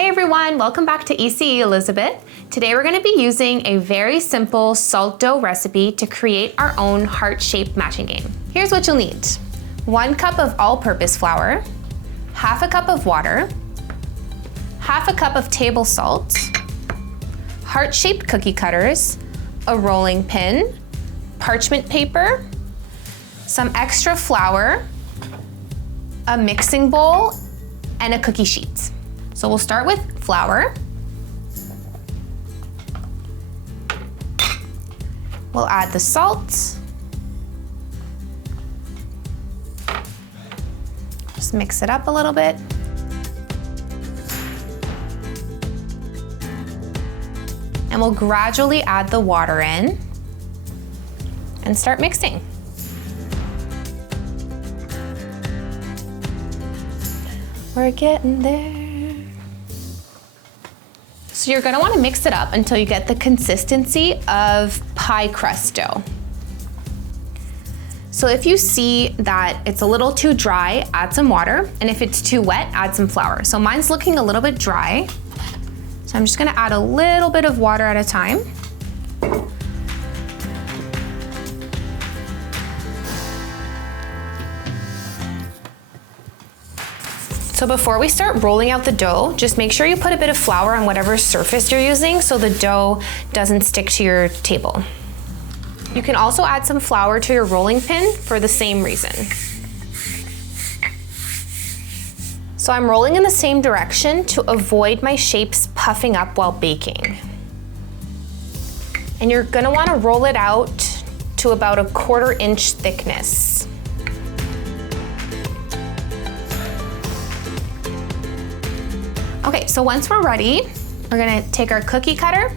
Hey everyone, welcome back to ECE Elizabeth. Today we're going to be using a very simple salt dough recipe to create our own heart-shaped matching game. Here's what you'll need. 1 cup of all-purpose flour, half a cup of water, half a cup of table salt, heart-shaped cookie cutters, a rolling pin, parchment paper, some extra flour, a mixing bowl, and a cookie sheet. So we'll start with flour. We'll add the salt. Just mix it up a little bit. And we'll gradually add the water in and start mixing. We're getting there. So you're gonna wanna mix it up until you get the consistency of pie crust dough. So if you see that it's a little too dry, add some water, and if it's too wet, add some flour. So mine's looking a little bit dry, so I'm just gonna add a little bit of water at a time. So before we start rolling out the dough, just make sure you put a bit of flour on whatever surface you're using so the dough doesn't stick to your table. You can also add some flour to your rolling pin for the same reason. So I'm rolling in the same direction to avoid my shapes puffing up while baking. And you're gonna wanna roll it out to about a 1/4 inch thickness. Okay, so once we're ready, we're gonna take our cookie cutter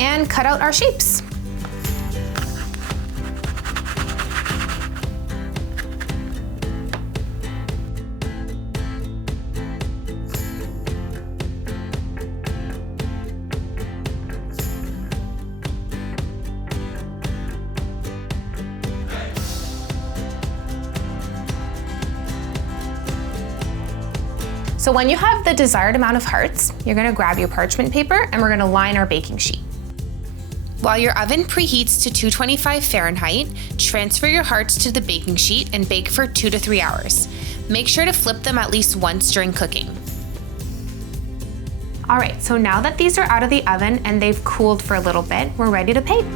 and cut out our shapes. So when you have the desired amount of hearts, you're gonna grab your parchment paper and we're gonna line our baking sheet. While your oven preheats to 225 Fahrenheit, transfer your hearts to the baking sheet and bake for 2 to 3 hours. Make sure to flip them at least once during cooking. All right, so now that these are out of the oven and they've cooled for a little bit, we're ready to bake.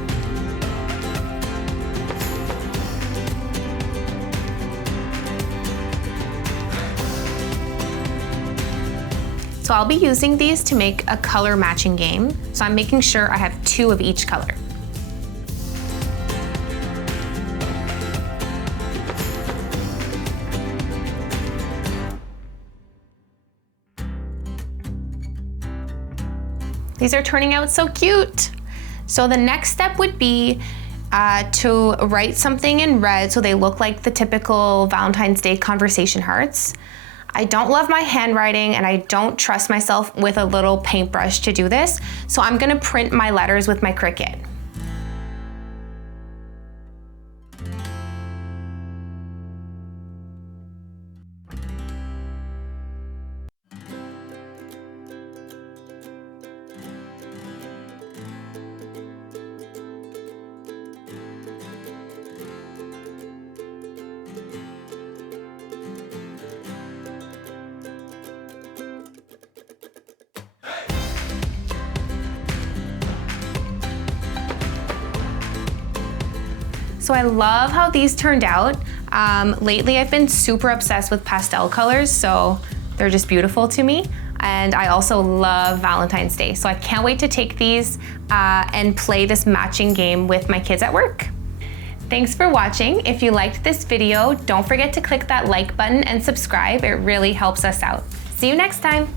So I'll be using these to make a color matching game. So I'm making sure I have 2 of each color. These are turning out so cute. So the next step would be to write something in red so they look like the typical Valentine's Day conversation hearts. I don't love my handwriting and I don't trust myself with a little paintbrush to do this, so I'm gonna print my letters with my Cricut. So I love how these turned out. Lately I've been super obsessed with pastel colors, so they're just beautiful to me. And I also love Valentine's Day, so I can't wait to take these and play this matching game with my kids at work. Thanks for watching. If you liked this video, don't forget to click that like button and subscribe. It really helps us out. See you next time.